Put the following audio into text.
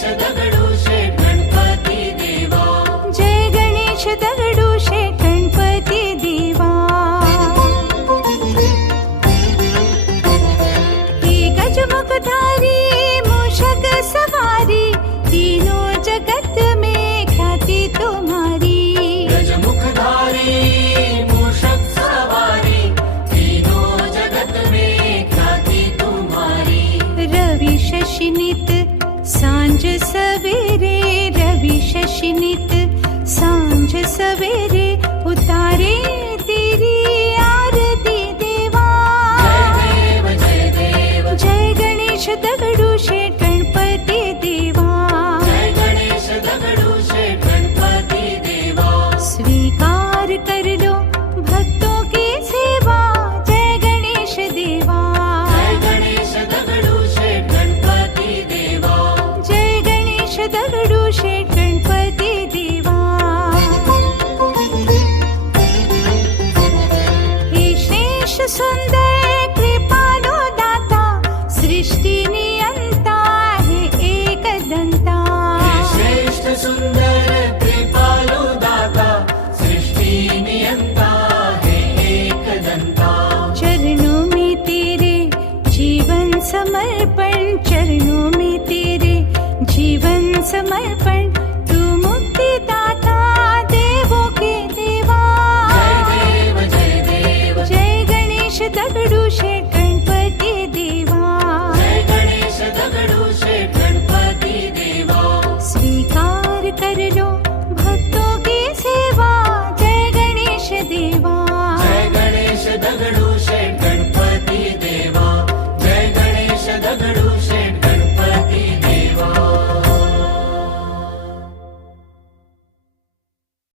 गणेश दगडूशेठ गणपती देवा, जय गणेश दगडूशेठ गणपती देवा। हे गजमुखधारी मूषक सवारी, तीनों जगत में ख्याति तुम्हारी। गजमुखधारी मूषक सवारी, तीनों जगत में ख्याति तुम्हारी। रवि शशिनित सांझ सवेरे, रवि शशिनित सांझ सवेरे उतारे